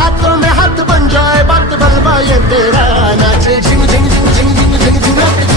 हाथों में हाथ बन जाए बात बन पाए तेरा नाचे झिंग झिंग झिंग झिंग झिंग झिंग झिंग